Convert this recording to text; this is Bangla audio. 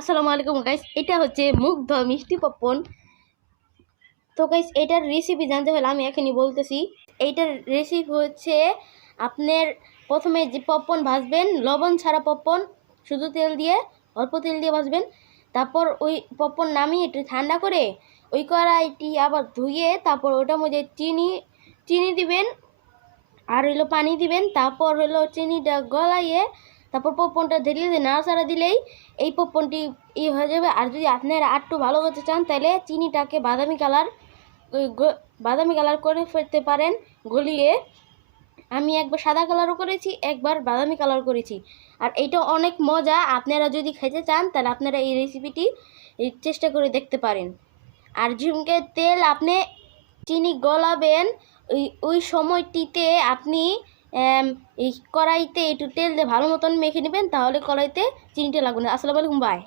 আসসালামু আলাইকুম গাইস, এটা হচ্ছে মুগ্ধ মিষ্টি পপকর্ন। তো গাইস, এটার রেসিপি জানতে হলে আমি এখনই বলতেছি। এইটার রেসিপি হচ্ছে আপনার প্রথমে যে পপকর্ন ভাজবেন, লবণ ছাড়া পপকর্ন, শুধু তেল দিয়ে, অল্প তেল দিয়ে ভাজবেন। তারপর ওই পপকর্ন নামিয়ে একটু ঠান্ডা করে ওই কড়াইটি আবার ধুয়ে তারপর ওটার মধ্যে চিনি দিবেন আর হলো পানি দিবেন। তারপর হলো চিনিটা গলাইয়ে তারপর পপকর্নটা ধীরে ধীরে নাড়াচাড়া দিলেই এই পপকর্নটি হয়ে যাবে। আর যদি আপনারা আরটু ভালো করতে চান তাহলে চিনিটাকে বাদামি কালার করে ফেলতে পারেন গলিয়ে। আমি একবার সাদা কালারও করেছি, একবার বাদামি কালার করেছি। আর এইটা অনেক মজা। আপনারা যদি খেতে চান তাহলে আপনারা এই রেসিপিটি চেষ্টা করে দেখতে পারেন। আর ঝুমকে তেল আপনি চিনি গলাবেন, ওই সময়টিতে আপনি এই কড়াইতে একটু তেল দিয়ে ভালো মতন মেখে নেবেন, তাহলে কড়াইতে চিনিটা লাগবে না। আসসালামু আলাইকুম, বাই।